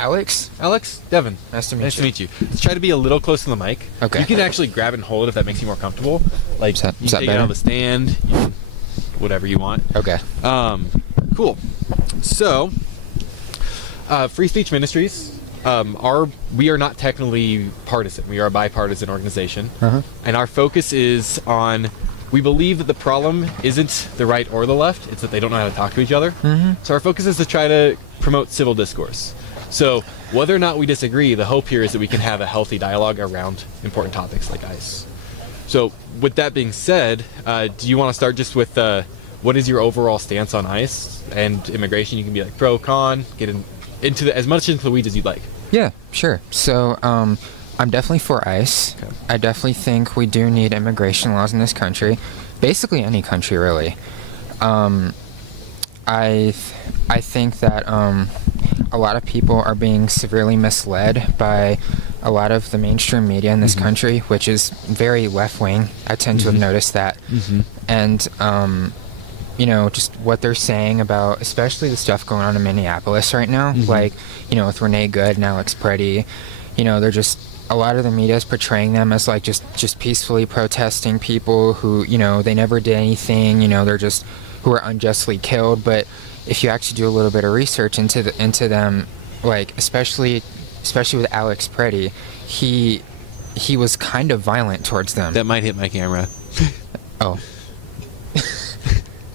Alex, Devin. Nice to meet Nice you. to meet you. Let's try to be a little close to the mic. Okay. You can actually grab and hold if that makes you more comfortable. Like, Is that you can take it better? out of the stand, you can, whatever you want. Okay. Cool. So, Free Speech Ministries, we are not technically partisan. We are a bipartisan organization. And our focus is on, we believe that the problem isn't the right or the left, it's that they don't know how to talk to each other. So our focus is to try to promote civil discourse. So whether or not we disagree, the hope here is that we can have a healthy dialogue around important topics like ICE. So with that being said, do you want to start just with what is your overall stance on ICE and immigration? You can be like pro, con, get into as much into the weeds as you'd like. Yeah, sure. So, I'm definitely for ICE. Okay. I definitely think we do need immigration laws in this country. Basically any country, really. I think that a lot of people are being severely misled by a lot of the mainstream media in this country, which is very left-wing. I tend to have noticed that. And, you know, just what they're saying about, especially the stuff going on in Minneapolis right now, like, you know, with Renee Good and Alex Preddy, you know, they're just, a lot of the media is portraying them as like just peacefully protesting people who, you know, they never did anything, you know, they're just, who are unjustly killed. But if you actually do a little bit of research into them, like, especially with Alex Preddy, he was kind of violent towards them. That might hit my camera. Oh.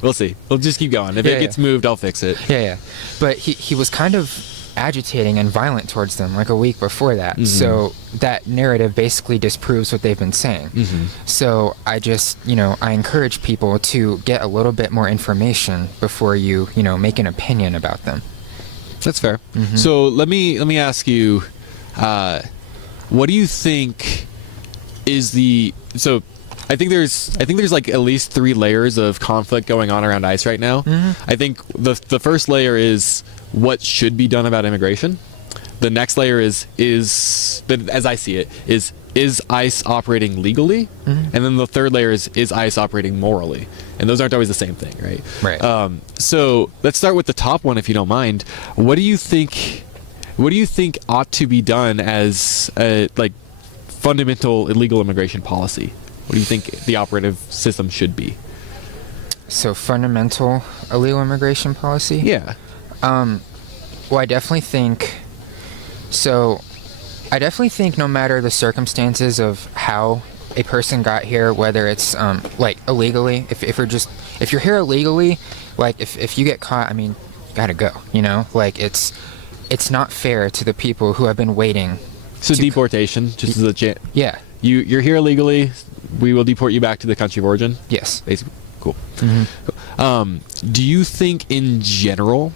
We'll see. We'll just keep going. If it gets moved, I'll fix it. Yeah. But he was kind of agitating and violent towards them like a week before that. So that narrative basically disproves what they've been saying. So I just, you know, I encourage people to get a little bit more information before you know, make an opinion about them. That's fair. So let me ask you, what do you think is I think there's like at least 3 layers of conflict going on around ICE right now. I think the first layer is what should be done about immigration. The next layer is as I see it, is ICE operating legally? And then the third layer is ICE operating morally? And those aren't always the same thing, right? Right. So let's start with the top one, if you don't mind. What do you think ought to be done as a like fundamental illegal immigration policy? What do you think the operative system should be? So fundamental illegal immigration policy? Yeah. Well, I definitely think no matter the circumstances of how a person got here, whether it's like illegally, if you're here illegally, like if you get caught, I mean, you gotta go, you know? Like it's not fair to the people who have been waiting. So deportation, just as a chance. Yeah. You're here illegally, we will deport you back to the country of origin? Yes. Basically. Cool. Do you think in general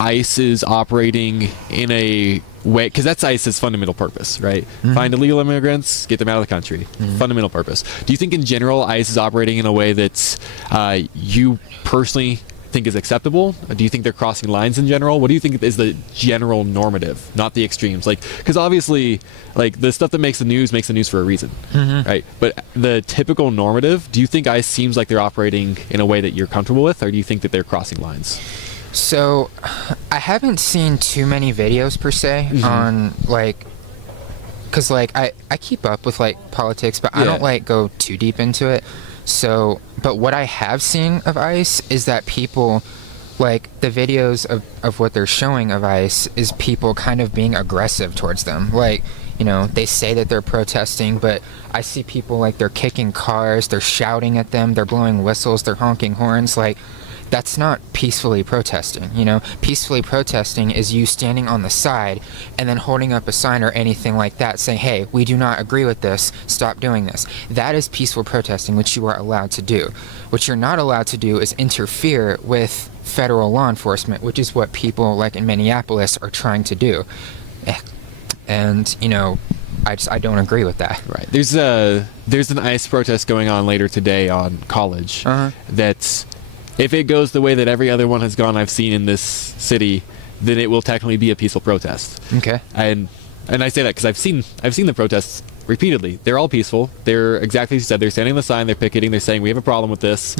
ICE is operating in a way, because that's ICE's fundamental purpose, right? Find illegal immigrants, get them out of the country. Fundamental purpose. Do you think in general ICE is operating in a way that's you personally think is acceptable? Do you think they're crossing lines in general? What do you think is the general normative, not the extremes? Like, because obviously, like, the stuff that makes the news for a reason, right? But the typical normative, do you think ICE seems like they're operating in a way that you're comfortable with, or do you think that they're crossing lines? So, I haven't seen too many videos per se on like, cause like I keep up with like politics, but I don't like go too deep into it. So, but what I have seen of ICE is that people, like the videos of what they're showing of ICE is people kind of being aggressive towards them. Like, you know, they say that they're protesting, but I see people like they're kicking cars, they're shouting at them, they're blowing whistles, they're honking horns. Like, that's not peacefully protesting, you know? Peacefully protesting is you standing on the side and then holding up a sign or anything like that saying, hey, we do not agree with this, stop doing this. That is peaceful protesting, which you are allowed to do. What you're not allowed to do is interfere with federal law enforcement, which is what people like in Minneapolis are trying to do. And, you know, I don't agree with that. Right. There's an ICE protest going on later today on College that's, if it goes the way that every other one has gone I've seen in this city, then it will technically be a peaceful protest. Okay. And I say that because I've seen the protests repeatedly. They're all peaceful. They're exactly as you said. They're standing on the sign. They're picketing. They're saying we have a problem with this.